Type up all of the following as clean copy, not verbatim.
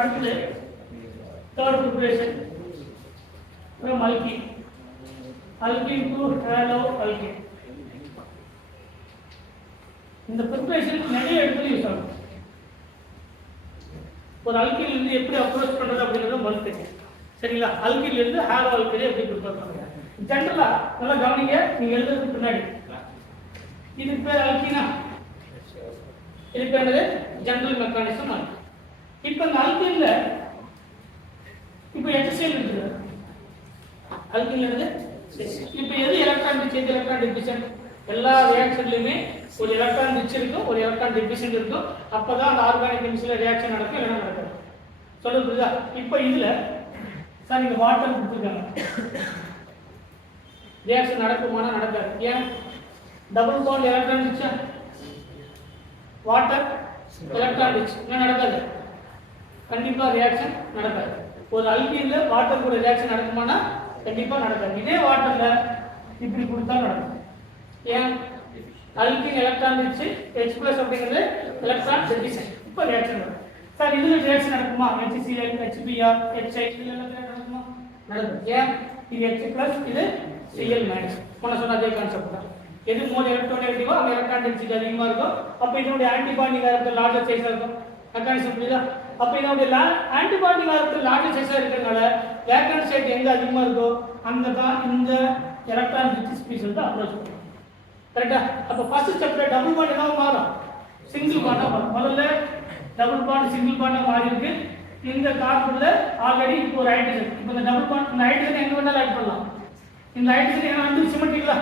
அடுத்து third preparation from alkene to haloalkene. இந்த preparation நிறைய இடத்துல யூஸ் ஆகும். ஒரு alkene இருந்து எப்படி அப்ரோச் பண்றது அப்படிங்கறது முதல்ல தெரியும். சரிங்களா? alkene இருந்து haloalkene எப்படி ப்ரிப்பேர் பண்றது. ஜெனரலா நல்லா கவனிங்க, நீங்க எழுதுறதுக்கு பின்னாடி இதுக்கு பேர் alkene. இதுக்கு என்னது ஜெனரல் மெக்கானிசம் ஆகும். இப்போ இந்த alkeneல இப்போ HCl இருக்குது. alkene இருந்து இப்போ எது எலக்ட்ரான் ரிச் எது எலக்ட்ரான் டெஃபிஷியன்ட்? எல்லா ரியாக்ஷன்லயுமே ஒரு எலக்ட்ரான் ரிச் இருக்கும், ஒரு எலக்ட்ரான் டெஃபிஷியன்ட் இருக்கும். அப்பதான் அந்த ஆர்கானிக் கெமிஸ்ட்ரியில ரியாக்ஷன் நடக்கும், இல்லைன்னா நடக்காது. சொல்றது புரியுதா? இப்போ இதுல சார் நீங்க வாட்டர் கொடுத்துருக்காங்க, ரியாக்ஷன் நடக்குமானா நடக்காது. ஏன்? டபுள் பாண்ட் எலக்ட்ரான் ரிச்சா, வாட்டர் எலக்ட்ரான் ரிச், என்ன நடக்காது? கண்டிப்பா ரியாக்ஷன் நடக்காது. ஒரு அல்கீன்ல வாட்டர் கூட ரியாக்ஷன் நடக்குமானா கண்டிப்பா நடக்காது. இதே வாட்டர்ல இப்படி கொடுத்தா நடக்கும். ஏன்? அல்கீன் எலக்ட்ரான் ரிச், H+ அப்படிங்கிறது எலக்ட்ரான் டெஃபிஷியன்ட். இப்போ ரியாக்ஷன் நடக்கும். சார் இதுல ரியாக்ஷன் நடக்குமா? HCl, HBr, HI இதெல்லாம் நடக்குமா? நடக்கும். ஏன்? இது H+, இது Cl-. முன்ன சொன்ன அதே கான்செப்ட் தான். எது மோர் எலக்ட்ரோநெகட்டிவா அந்த எலக்ட்ரான் டென்சிட்டி அதிகமா இருக்கும். அப்ப இதனுடைய ஆன்டிபாண்டிங் ஆர்பிட்டல் லார்ஜர் சைஸா இருக்கும். மெக்கானிசம் புரியுதா? அப்ப இதனுடைய ஆன்டிபாண்டிங் ஆர்பிட்டல் லார்ஜர் சைஸா இருக்கிறதுனால வேக்கன்ட் ஸ்டேட் எங்க அதிகமா இருக்கோ அங்க தான் இந்த எலக்ட்ரான் ரிச் ஸ்பீஸ் வந்து அப்ரோச் பண்ணும். கரெக்ட்டா? அப்ப ஃபர்ஸ்ட் ஸ்டெப்ல டபுள் பாண்ட் என்ன மாறும்? சிங்கிள் பாண்டா மாறும். முதல்ல டபுள் பாண்ட் சிங்கிள் பாண்டா மாறி இருக்கு. இந்த கார்பன்ல ஆல்ரெடி இப்போ ஒரு ஹைட்ரஜன், இப்போ இந்த டபுள் பாண்ட் இந்த ஹைட்ரஜன் எங்க வேணாலும் ஆட் பண்ணலாம். இந்த ஹைட்ரஜன் என்ன வந்து சிமெட்ரிக்கலா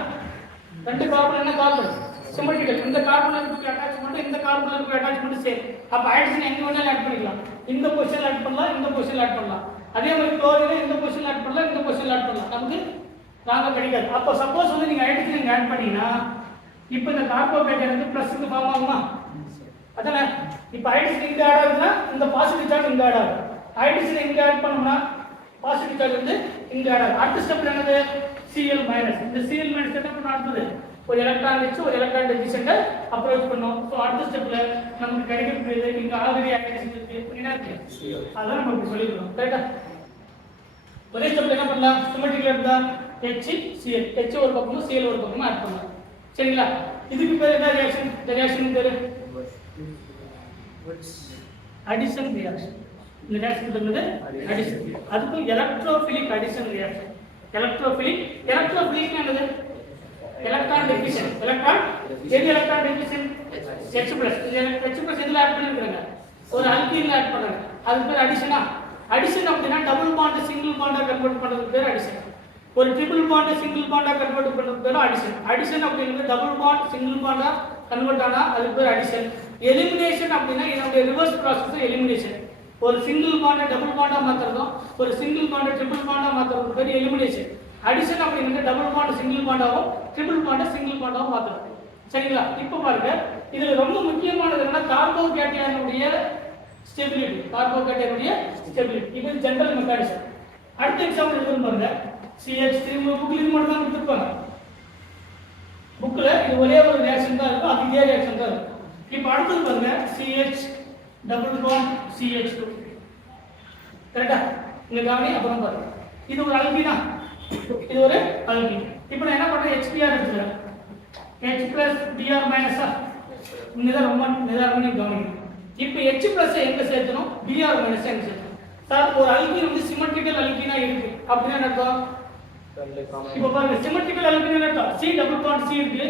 ரெண்டு கார்பன் என்ன கார்பன் சிமெட்ரிக்கல். இந்த கார்பனுக்கு அட்டாச்மென்ட் இந்த கார்பனுக்கு அட்டாச்மென்ட் சேம். அப்ப ஹைட்ரஜன் எங்க வேணாலும் ஆட் பண்ணிக்கலாம். இந்த பொசிஷன்ல ஆட் பண்ணலாம், இந்த பொசிஷன்ல ஆட் பண்ணலாம். அதே மாதிரி குளோரின் இந்த பொசிஷன்ல ஆட் பண்ணலாம், இந்த பொசிஷன்ல ஆட் பண்ணலாம். நமக்கு ராங்கா கிடைக்காது. அப்ப சப்போஸ் வந்து நீங்க ஹைட்ரஜன் இங்க ஆட் பண்ணீங்கன்னா இப்போ இந்த கார்போஹைட்ரேட் வந்து பிளஸ் க்கு ஃபார்ம் ஆகுமா? அதானே? இப்போ ஹைட்ரஜன் இங்க ஆட் ஆகுதுன்னா இந்த பாசிட்டிவ் சார்ஜ் இங்க ஆட் ஆகும். ஹைட்ரஜன் இங்க ஆட் பண்ணோம்னா பாசிட்டிவ் சார்ஜ் வந்து இங்க ஆட் ஆகும். அடுத்த ஸ்டெப்ல என்னது? Cl-. இந்த Cl- என்ன பண்ண அடுத்தது ஒரு எலக்ட்ரான் ரிச் ஒரு எலக்ட்ரான் டெஃபிஷியன்ட் அப்ரோச் பண்ணோம். சோ அடுத்த ஸ்டெப்ல நமக்கு கிடைக்கக்கூடியது இங்க ஆல்ரெடி ஹைட்ரஜன் இருக்கு, என்ன இருக்கு? அதான் நம்ம இப்படி சொல்லிருக்கோம். கரெக்ட்டா? ஒரே ஸ்டெப்ல என்ன பண்ணலாம்? சிமெட்ரிக்கல் இருந்தா HCl, H ஒரு பக்கமும் Cl ஒரு பக்கமும் ஆட் பண்ணலாம். சரிங்களா? இதுக்கு பேர் என்ன ரியாக்ஷன்? இந்த ரியாக்ஷன் பேரு அடிஷன் ரியாக்ஷன். இந்த ரியாக்ஷன் என்னது? அடிஷன். அதுக்கு எலக்ட்ரோஃபிலிக் அடிஷன் ரியாக்ஷன். எலக்ட்ரோஃபிலிக் என்னது? Electron deficient. எலக்ட்ரான் எது எலக்ட்ரான் டெஃபிஷியன்ட்? H+. H+ எதுல ஆட் பண்ணிருக்காங்க? ஒரு அல்கீன்ல ஆட் பண்றாங்க. அது பேர் அடிஷனா? அடிஷன் அப்படினா double bond single Panda convert பண்றதுக்கு பேர் அடிஷன். ஒரு triple bond single Panda convert பண்றதுக்கு பேர் அடிஷன். அடிஷன் அப்படிங்கிறது double bond single Panda convert ஆனா அதுக்கு பேர் அடிஷன். எலிமினேஷன் அப்படினா இதோட ரிவர்ஸ் process எலிமினேஷன். ஒரு சிங்கிள் பாண்டை டபுள் பாண்டா மாத்துறதும் ஒரு சிங்கிள் பாண்டை ட்ரிபிள் பாண்டா மாத்துறதுக்கு பேர் எலிமினேஷன். அடிஷன் அப்படிங்கிறது டபுள் பாண்ட் சிங்கிள் பாண்டாவும் ட்ரிபிள் பாண்டை சிங்கிள் பாண்டாவும் மாத்துறது. சரிங்களா? இப்போ பாருங்க, இதுல ரொம்ப முக்கியமானது என்னன்னா கார்போகேட்டையானுடைய ஸ்டெபிலிட்டி. கார்போகேட்டையானுடைய ஸ்டெபிலிட்டி இது ஜெனரல் மெக்கானிசம். அடுத்த எக்ஸாம்பிள் எடுத்து பாருங்க. CH3 புக்ல மட்டும் தான் கொடுத்திருப்பாங்க. புக்ல இது ஒரே ஒரு ரியாக்ஷன் தான் இருக்கும், அது இதே ரியாக்ஷன் தான் இருக்கும். இப்போ அடுத்து பாருங்க CH டபுள் பாண்ட் CH2. கரெக்ட்டா? இங்க கவனி, அப்புறம் பாருங்க. இது ஒரு அல்கீனா, இது ஒரு அல்கீன். இப்போ நான் என்ன பண்றேன்? HBr எடுத்துக்கிறேன். H+Br- இங்க ரொம்ப நிதானமா கவனிங்க. இப்போ H+ எங்க சேர்த்தணும்? Br- எங்க சேர்த்தணும்? சார் ஒரு அல்கீன் வந்து சிமெட்ரிக்கல் அல்கீனா இருக்கு அப்படினா என்ன அர்த்தம்? இப்போ பாருங்க, சிமெட்ரிக்கல் அல்கீன் என்ன அர்த்தம்? C டபுள் பாண்ட் C இருக்கு,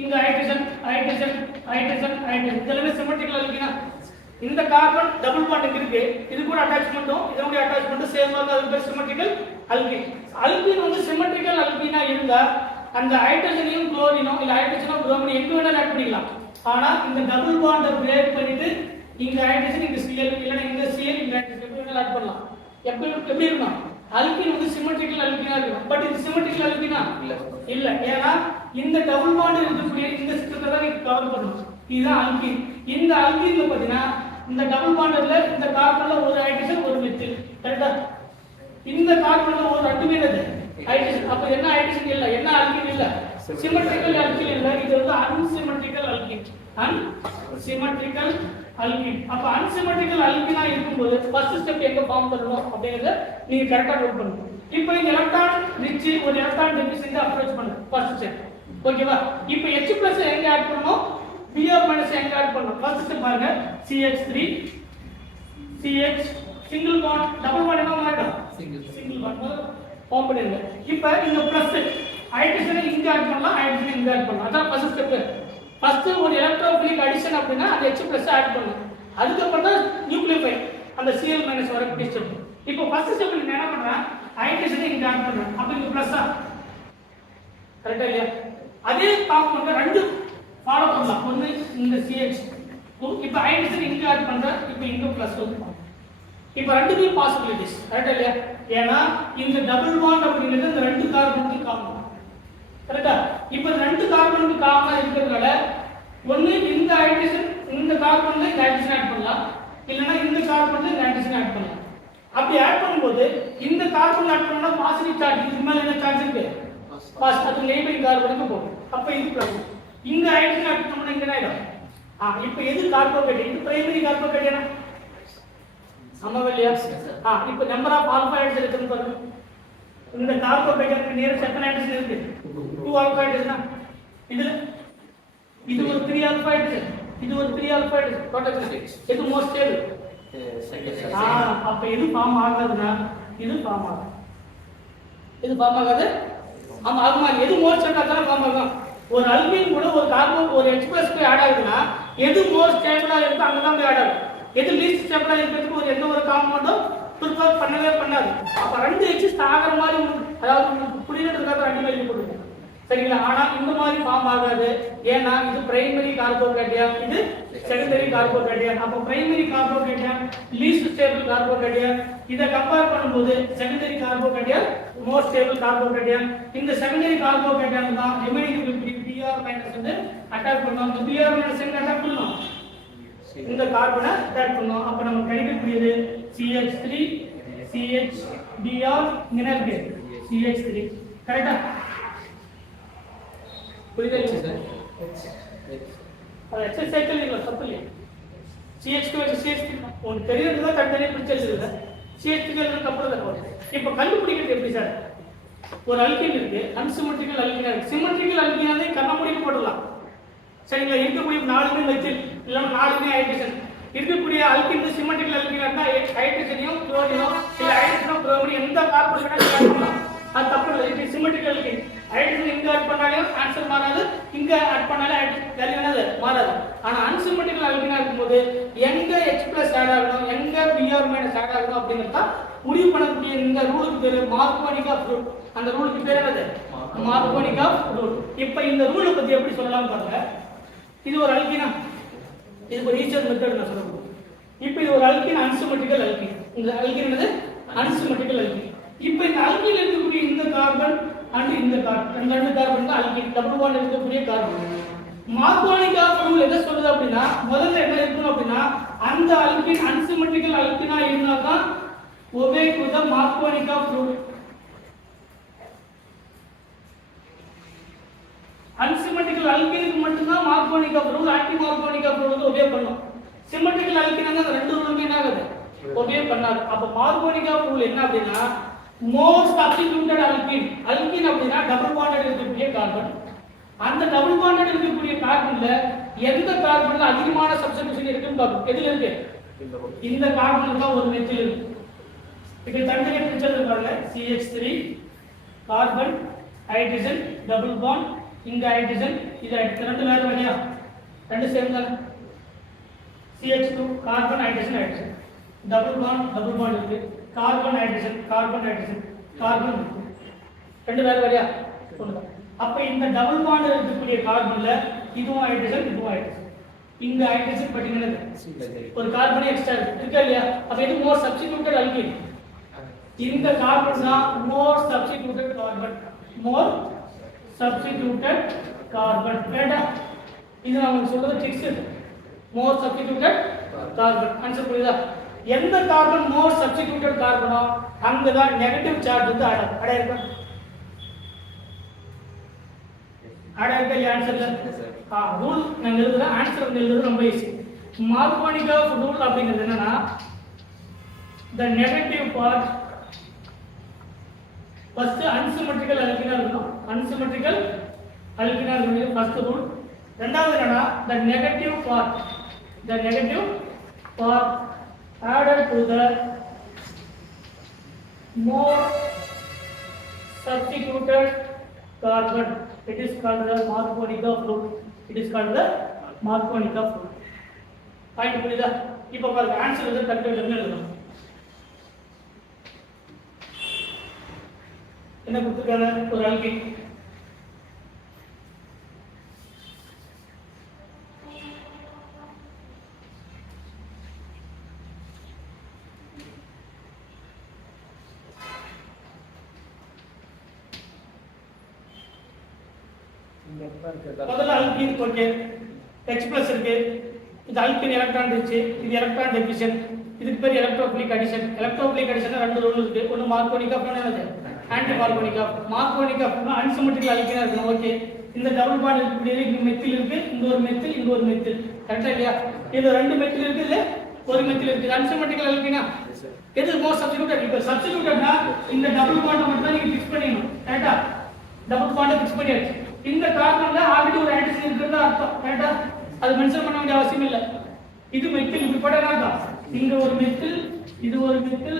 இங்க ஹைட்ரஜன் ஹைட்ரஜன் ஹைட்ரஜன் ஹைட்ரஜன் இதெல்லாம் சிமெட்ரிக்கல் அல்கீனா. இந்த கார்பன் டபுள் பாண்ட் இருக்கு, இது கூட அட்டாச்மென்ட்டும் இதோட அட்டாச்மென்ட் சேமா இருந்தா அது பேர் சிமெட்ரிக்கல் அல்கீன். அல்கீன் வந்து சிமெட்ரிக்கல் அல்கீனா இருந்தா அந்த ஹைட்ரஜனையும் குளோரினும் இல்ல ஹைட்ரஜனும் புரோமினும் எங்க வேணாலும் ஆட் பண்ணிக்கலாம். ஆனா இந்த டபுள் பாண்டை பிரேக் பண்ணிட்டு இங்க ஹைட்ரஜன் இங்க Cl இல்லனா இங்க Cl இங்க ஹைட்ரஜன் எப்படி வேணாலும் ஆட் பண்ணலாம். எப்படி இருக்கும்? அல்கீன் வந்து சிமெட்ரிக்கல் அல்கீனா இருக்கும். பட் இது சிமெட்ரிக்கல் அல்கீனா இல்ல. ஏன்னா இந்த டபுள் பாண்ட் இருக்கக்கூடிய இந்த சிஸ்டத்தை தான் நீங்க கவர் பண்ணணும். இதுதான் அல்கீன். இந்த அல்கீன்ல பாத்தீங்கன்னா இந்த டபுள் பாண்ட்ல இந்த கார்பன்ல ஒரு ஹைட்ரஜன் ஒரு மெத்தில். கரெக்ட்டா? இந்த கார்பன்ல ஒரு ரெண்டுமே என்னது? ஹைட்ரஜன். அப்ப என்ன ஹைட்ரஜன் இல்ல, என்ன அல்கீன் இல்ல, சிமெட்ரிக்கல் அல்கீன் இல்ல. இது வந்து அன்சிமெட்ரிக்கல் அல்கீன். Unsymmetrical alkene. அப்ப அன்சிமெட்ரிக்கல் அல்கினா இருக்கும்போது ஃபர்ஸ்ட் ஸ்டெப் எங்க ஃபார்ம் பண்ணணும் அப்படிங்கறத நீங்க கரெக்ட்டா நோட் பண்ணணும். இப்போ இந்த எலக்ட்ரான் ரிச் ஒரு எலக்ட்ரான் டெபிசிட் அப்ரோச் பண்ணுங்க ஃபர்ஸ்ட் ஸ்டெப். ஓகேவா? இப்போ H+ எங்க ஆட் பண்ணனும்? Br- எங்க ஆட் பண்ணனும்? ஃபர்ஸ்ட் ஸ்டெப் பாருங்க. CH3 CH single bond double bond என்ன மாறிடும்? சிங்கிள் பாண்ட் ஃபார்ம் பண்ணிருங்க. இப்போ இந்த பிளஸ் ஹைட்ரஜனை இங்க ஆட் பண்ணலாம், ஹைட்ரஜனை இங்க ஆட் பண்ணலாம். அதான் ஃபர்ஸ்ட் ஸ்டெப். ஃபர்ஸ்ட் ஒரு எலக்ட்ரோஃபிலிக் அடிஷன் அப்படினா அந்த H+ ஆட் பண்ணனும். அதுக்கு அப்புறம் தான் நியூக்ளியோஃபைல் அந்த Cl- வரக்கூடிய ஸ்டெப். இப்போ ஃபர்ஸ்ட் ஸ்டெப்ல நான் என்ன பண்றேன்? ஹைட்ரஜனை இங்க ஆட் பண்றேன். அப்ப இங்க பிளஸ் கரெக்ட்டா இல்லையா? அதே காம்பவுண்ட்ல ரெண்டு ஃபாலோ பண்ணலாம். ஒன்னு இந்த CH இப்போ ஹைட்ரஜன் இங்க ஆட் பண்றேன். இப்போ இங்க பிளஸ் வந்து இப்போ ரெண்டுமே பாசிபிலிட்டிஸ் கரெக்ட்டா இல்லையா? ஏனா இந்த டபுள் பாண்ட் அப்படிங்கிறது இந்த ரெண்டு கார்பனுக்கு காமன். கரெக்ட்டா? இப்போ ரெண்டு கார்பனுக்கு காமனா இருக்கிறதுனால ஒன்னு இந்த ஹைட்ரஜன் இந்த கார்பன்ல இந்த ஹைட்ரஜன் ஆட் பண்ணலாம், இல்லனா இந்த கார்பன்ல இந்த ஹைட்ரஜன் ஆட் பண்ணலாம். அப்படி ஆட் பண்ணும்போது இந்த கார்பன் ஆட் பண்ணா பாசிட்டிவ் சார்ஜ் இதுக்கு மேல என்ன சார்ஜ் இருக்கு? பாசிட்டிவ். அது நெய்பரிங் கார்பனுக்கு போகும். அப்ப இது பிளஸ். இந்த ஹைட்ரஜன் ஆட் பண்ணா இங்க என்ன ஆயிடும்? இப்போ எது கார்போகேட்? இது பிரைமரி கார்போகேட்னா சமவெளியா? இப்போ நம்பர் ஆஃப் ஆல்பா ஹைட்ரஜன் இருக்குன்னு பாருங்க. இந்த கார்போகேட்டுக்கு நியரஸ்ட் எத்தனை ஹைட்ரஜன் இருக்கு? 2 ஆல்பா ஹைட்ரஜனா? இது ஒரு 3 ஆல்பா ஹைட்ரஜன், இது ஒரு 3 ஆல்பா ஹைட்ரஜன். டோட்டல் எது மோர் ஸ்டேபிள்? அப்ப எது ஃபார்ம் ஆகாதுன்னா இது ஃபார்ம் ஆகும். இது ஃபார்ம் ஆகாது. ஆமா எது மோர் ஸ்டேபிளா இருந்தாலும் ஃபார்ம் ஆகும். ஒரு அல்கீன் கூட ஒரு கார்பன் ஒரு H+ போய் ஆட் ஆகுதுன்னா எது மோர் ஸ்டேபிளா இருக்கோ அங்க தான் போய் ஆட் ஆகும். எது லீஸ்ட் ஸ்டேபிளா இருக்கிறதுக்கு ஒரு எந்த ஒரு காம்பவுண்டும் ப்ரிஃபர் பண்ணவே பண்ணாது. அப்ப ரெண்டு H ஆகிற மாதிரி அதாவது புரியறதுக்காக ரெண்டு எழுதி போடுங்க. சரிங்களா? ஆனா இந்த மாதிரி ஃபார்ம் ஆகாது. ஏன்னா இது பிரைமரி கார்போகேட்டியன், இது செகண்டரி கார்போகேட்டியன். அப்ப பிரைமரி கார்போகேட்டியன் லீஸ்ட் ஸ்டேபிள் கார்போகேட்டியன். இத கம்பேர் பண்ணும்போது செகண்டரி கார்போகேட்டியன் மோர் ஸ்டேபிள் கார்போகேட்டியன். இந்த செகண்டரி கார்போகேட்டியன் தான் ரிமைனிங் Br- வந்து அட்டாக் பண்ணும். இந்த Br- எங்க அட்டாக் பண்ணும்? இந்த கார்பனை அட்டாக் பண்ணும். அப்ப நமக்கு கிடைக்கக்கூடியது CH3 CH Br இங்க இருக்கு CH3. கரெக்ட்டா? புரியுதா சார்? அது எக்ஸஸ் சைக்கிள் இல்ல, தப்பு இல்லையா? CH2 CH3 உங்களுக்கு தெரியறது தான் தனித்தனியா பிரிச்சிருக்குது. CH3 தப்பு இல்ல. இப்போ கண்டுபிடிக்கிறது எப்படி சார்? ஒரு அல்கீன் இருக்கு, அன்சிமெட்ரிக்கல் அல்கீனா இருக்கு. சிமெட்ரிக்கல் அல்கீனாவே கண்ண மூடிக்கு போடலாம். சரிங்களா? இருக்கக்கூடிய 4 மெத்தில் இல்ல 4 ஹைட்ரஜன் இருக்கக்கூடிய அல்கீன் சிமெட்ரிக்கல் அல்கீனா இருந்தா ஹைட்ரஜனையும் குளோரினும் இல்ல ஹைட்ரஜனும் குளோரின் எந்த கார்பன் வேணாலும் ஆட் பண்ணலாம். அது தப்பு இல்ல. இது சிமெட்ரிக்கல் அல்கீன். ஹைட்ரஜன் இங்க ஆட் பண்ணாலும் ஆன்சர் மாறாது, இங்க ஆட் பண்ணாலும் வேல்யூ என்னது மாறாது. ஆனா அன்சிமெட்ரிக்கல் அல்கீனா இருக்கும்போது எங்க H+ ஆட் ஆகணும், எங்க Br- ஆட் ஆகணும் அப்படிங்கறத முடிவு பண்ணக்கூடிய இந்த ரூலுக்கு பேரு மார்க்கோனிக் ஆஃப் ரூல். அந்த ரூலுக்கு பேர் என்னது? மார்க்கோனிக் ஆஃப் ரூல். இப்போ இந்த ரூலை பத்தி எப்படி சொல்லலாம் பாருங்க. இது ஒரு அல்கீனா, இது ஒரு ஈஸ்டர் மெத்தட் நான் சொல்றேன். இப்போ இது ஒரு அல்கீன், அன்சிமெட்ரிக்கல் அல்கீன். இந்த அல்கீன் என்னது? Unsymmetrical alkene. இப்போ இந்த அல்கீன்ல இருக்கக்கூடிய இந்த கார்பன் அண்ட் இந்த கார்பன், ரெண்டு கார்பன் தான் அல்கீன், டபுள் பாண்ட் இருக்கக்கூடிய கார்பன். மார்க்கோனிக் ஆஃப் ரூல் எதை சொல்லுது அப்படின்னா முதல்ல என்ன இருக்கணும் அப்படின்னா அந்த அல்கீன் அன்சிமெட்ரிக்கல் அல்கீனா இருந்தா தான் obey to the Marconic of rule. Unsymmetrical alkene மட்டும் தான் Marconic of rule, anti Marconic of rule obey பண்ணும். Symmetrical alkene அந்த ரெண்டு ரூலுமே என்ன ஆகுது? obey பண்ணாது. அப்ப Marconic of rule என்ன அப்படினா more substituted alkene. Alkene அப்படினா double bonded இருக்கக்கூடிய கார்பன். அந்த double bonded இருக்கக்கூடிய கார்பன்ல எந்த கார்பன்ல அதிகமான சப்ஸ்டிடியூஷன் இருக்குன்னு பாப்போம். எதுல இருக்கு? இந்த கார்பன்ல தான் ஒரு மெத்தில் இருக்கு. இப்போ தனித்தனியா பிரிச்சது பாருங்க. CH3 carbon hydrogen double bond, இங்க ஹைட்ரஜன், இது ரெண்டு வேற வேறையா? ரெண்டு சேம் தானே. CH2 carbon hydrogen hydrogen double bond இருக்கு. Carbon hydrogen carbon hydrogen carbon இருக்கு. ரெண்டு வேற வேறையா? ஒண்ணுதான். அப்ப இந்த டபுள் பாண்ட் இருக்கக்கூடிய கார்பன்ல இதுவும் ஹைட்ரஜன் இதுவும் ஹைட்ரஜன். இங்க ஹைட்ரஜன் பாத்தீங்கன்னா ஒரு கார்பன் எக்ஸ்ட்ரா இருக்கு இல்லையா? அப்ப இது மோர் சப்ஸ்டிடியூட்டட் அல்கீன். இந்த கார்பன் தான் more substituted carbon. More substituted carbon. ரைட்டா? இது நான் சொல்றது tricks. More substituted carbon. Answer புரியுதா? எந்த கார்பன் மோர் சப்ஸ்டிடியூட்டட் கார்பனோ அங்க தான் நெகட்டிவ் சார்ஜ் வந்து ஆட் ஆயிருக்கும். ஆட் ஆயிருக்க ஆன்சர்ல ரூல் நான் எழுதுறேன். ஆன்சர் வந்து எழுதுறது ரொம்ப ஈஸி. மார்கோனிகோவ் ரூல் அப்படிங்கிறது என்னன்னா the negative part first unsymmetrical alkene இருக்கணும் unsymmetrical alkene இருக்கணும் first rule இரண்டாவது என்னன்னா the negative part added to the more substituted carbon it is called the Markovnikov rule point புரியுதா இப்போ பாருங்க ஆன்சர் வந்து டக்கு எழுதணும் என்ன கொடுத்துருக்காங்க ஒரு அல்கீன் முதல்ல அல்கீன் ஓகே H+ இருக்கு இது அல்கீன் எலக்ட்ரான் ரிச் இது எலக்ட்ரான் டெஃபிஷியன்ட் இதுக்கு பேர் எலக்ட்ரோஃபிலிக் அடிஷன் ரெண்டு ரூல் இருக்கு ஒன்னு மார்கோனிகோவ் என்னது ஆன்டி மார்கோனிகோவ் அன்சிமெட்ரிக்கல் அல்கீனா இருக்கணும் ஓகே இந்த டபுள் பாண்ட் இருக்கக்கூடிய இங்க மெத்தில் இருக்கு இங்க ஒரு மெத்தில் கரெக்ட்டா இல்லையா இது ரெண்டு மெத்தில் இருக்கு இல்ல ஒரு மெத்தில் இருக்கு அன்சிமெட்ரிக்கல் அல்கீனா எது மோஸ்ட் சப்ஸ்டிட்யூட்டட் இப்போ சப்ஸ்டிட்யூட்டட்னா இந்த டபுள் பாண்ட் மட்டும் தான் நீங்க ஃபிக்ஸ் பண்ணிடணும் கரெக்ட்டா டபுள் பாண்ட் ஃபிக்ஸ் பண்ணியாச்சு இந்த கார்பன்ல ஆல்ரெடி ஒரு ஆன்டிஜன் இருக்குன்னு அர்த்தம் கரெக்ட்டா அது மென்ஷன் பண்ண வேண்டிய அவசியம் இல்ல இது மெத்தில் இப்படி போட்டா இங்க ஒரு மெத்தில் இது ஒரு மெத்தில்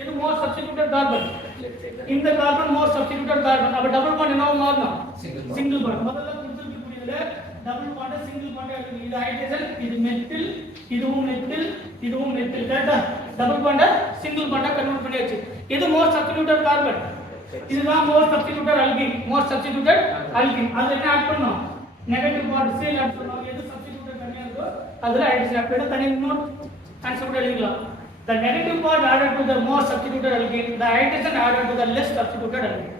இது மோர் சப்ஸ்டிட்யூட்டட் கார்பன் இந்த கார்பன் மோர் சப்ஸ்டிட்யூட்டட் கார்பன் அப்ப டபுள் பாண்ட் என்னவா மாறணும் சிங்கிள் பாண்ட் முதல்ல கொடுத்திருக்கக்கூடியதுல டபுள் பாண்ட் சிங்கிள் பாண்ட் இருக்கு இது ஹைட்ரஜன் இது மெத்தில் இதுவும் மெத்தில் கரெக்ட்டா double bond single Panda convert பண்ணியாச்சு இது மோர் சப்ஸ்டிட்யூட்டட் கார்பன் இதுதான் மோர் சப்ஸ்டிட்யூட்டட் அல்கீன் அதுல என்ன ஆட் பண்ணனும் நெகட்டிவ் பார்ட் சேல் ஆட் பண்ணனும் எது சப்ஸ்டிட்யூட்டட் தனியா இருக்கோ அதுல ஹைட்ரஜன் ஆட் பண்ணி தனி நோட் கான்செப்ட் எழுதிக்கலாம் the negative part added to the more substituted alkene the hydrogen added to the less substituted alkene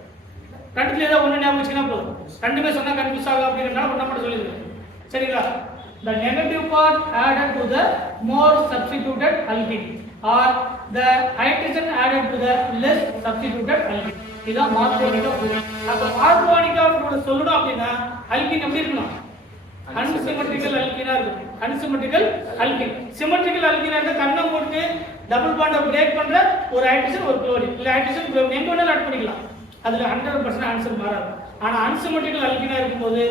ரெண்டுல ஏதோ ஒண்ணு ஞாபகம் வச்சுக்கினா போதும் ரெண்டுமே சொன்னா கன்ஃபியூஸ் ஆகும் அப்படிங்கறனால ஒண்ணா மட்டும் சொல்லிடுங்க சரிங்களா the negative part added to the more substituted alkene or the hydrogen added to the less substituted alkene இதான் மார்கோனிகோவ் ரூல் அப்ப மார்கோனிகோவ் ரூல் சொல்லணும் அப்படினா அல்கீன் எப்படி இருக்கணும் அன்சிமெட்ரிக்கல் அல்கீனா இருக்கும் அன்சிமெட்ரிக்கல் அல்கீன் சிமெட்ரிக்கல் அல்கீனா இருந்தா கண்ணை மூடிட்டு டபுள் பாண்ட பிரேக் பண்ற ஒரு ஹைட்ரஜன் ஒரு குளோரின் இல்ல ஹைட்ரஜன் குளோரின் எங்க வேணாலும் ஆட் பண்ணிக்கலாம் அதுல 100% ஆன்சர் மாறாது ஆனா அன்சிமெட்ரிக்கல் அல்கீனா இருக்கும்போது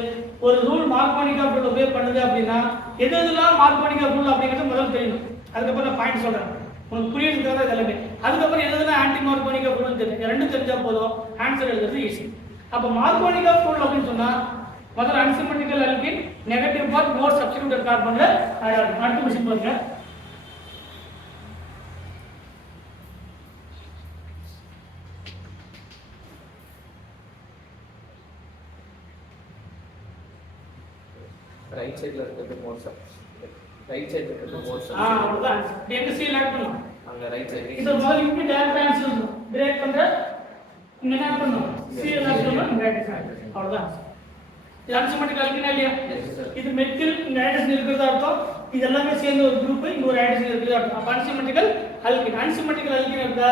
ஒரு ரூல் மார்கோனிகோவ் ரூல் உபயோக பண்ணுது அப்படினா எதெல்லாம் மார்கோனிகோவ் ரூல் அப்படிங்கறது முதல்ல தெரியணும் அதுக்கு அப்புறம் பாயிண்ட் சொல்றேன் உங்களுக்கு புரியுதுங்கறத எல்லாமே அதுக்கு அப்புறம் எதெல்லாம் ஆன்டி மார்கோனிகோவ் ரூல் தெரியும் ரெண்டும் தெரிஞ்சா போதும் ஆன்சர் எழுதுறது ஈஸி அப்ப மார்கோனிகோவ் ரூல் அப்படினு சொன்னா முதல்ல அன்சிமெட்ரிக்கல் அல்கீன் நெகட்டிவ் பார்ட் மோர் சப்ஸ்டிட்யூட்டட் கார்பன்ல ஆட் ஆகும் அடுத்த விஷயம் பாருங்க ரைட் சைடுல இருக்கிறது மோர் அவ்வளவுதான் எங்க சீல் ஆட் பண்ணலாம் அங்க ரைட் சைடு இது முதல்ல இப்படி டைரக்ட் ஆன்சர் பிரேக் பண்ற இங்க என்ன பண்ணனும் சீல் ஆட் பண்ணனும் டைரக்ட் அவ்வளவுதான் இது அன்சிமெட்ரிக்கல் அல்கீனா இல்லையா இது மெத்தில் இங்க ஹைட்ரஜன் இருக்குதா அர்த்தம் இது எல்லாமே சேர்ந்து ஒரு குரூப் இங்க ஒரு ஹைட்ரஜன் இருக்குதா அர்த்தம் அப்ப அன்சிமெட்ரிக்கல் அல்கீன் இருந்தா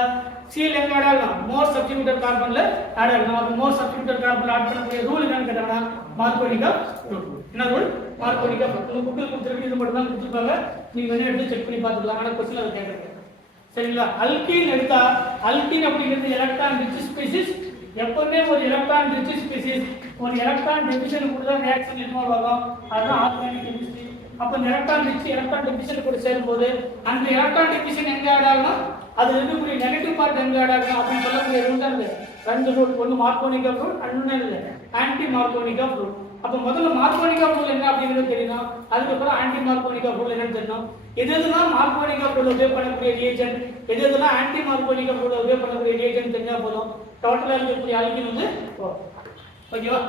சீல் எங்க ஆட் ஆகலாம் மோர் சப்ஸ்டிட்யூட்டட் கார்பன்ல ஆட் ஆகலாம் அப்ப மோர் சப்ஸ்டிட்யூட்டட் கார்பன்ல ஆட் பண்ணக்கூடிய ரூல் என்னன்னு கேட்டாங்கன்னா மார்கோனிகோவ் ரூல் என்ன ரூல் மார்கோனிகோவ் உங்க புக்கில் கொடுத்திருக்கு இது மட்டும் தான் கொடுத்திருப்பாங்க நீங்க வேணா எடுத்து செக் பண்ணி பார்த்துக்கலாம் ஆனா क्वेश्चन அது கேக்குறாங்க சரிங்களா அல்கீன் எடுத்தா அல்கீன் அப்படிங்கிறது எலக்ட்ரான் ரிச் ஸ்பீசிஸ் எப்பவுமே ஒரு எலக்ட்ரான் ரிச் ஸ்பீசிஸ் ஒரு எலக்ட்ரான் டெஃபிஷியன்ட் கூட தான் ரியாக்ஷன் இன்வால்வ் ஆகும் அதுதான் ஆர்கானிக் கெமிஸ்ட்ரி அப்ப எலக்ட்ரான் ரிச் எலக்ட்ரான் டெஃபிஷியன்ட் கூட சேரும்போது அந்த எலக்ட்ரான் டெஃபிஷியன்ட் எங்க ஆட் ஆகும் அது இருக்கக்கூடிய நெகட்டிவ் பார்ட் எங்க ஆட் ஆகும் அப்படின்னு சொல்லக்கூடிய ரூல் தான் இது ரெண்டு ரூல் ஒன்னு மார்கோனிகோவ் ரூல் இன்னொன்னு ஆன்டி மார்கோனிகோவ் ரூல் அப்ப முதல்ல மார்கோனிகோவ் ரூல் என்ன அப்படிங்கிறது தெரியணும் அதுக்கு அப்புறம் ஆன்டி மார்கோனிகோவ் ரூல் என்னன்னு தெரியணும் எதெல்லாம் மார்கோனிகோவ் ரூல் உபயோக பண்ணக்கூடிய ரியாக்ஷன் எதெல்லாம் ஆன்டி மார்கோனிகோவ் ரூல் உபயோக பண்ணக்கூடிய ரியாக்ஷன் தெரிஞ்சா போதும் டோட்டலா இருக்கக்கூடிய அல்கீன் வந்து ஓகேவா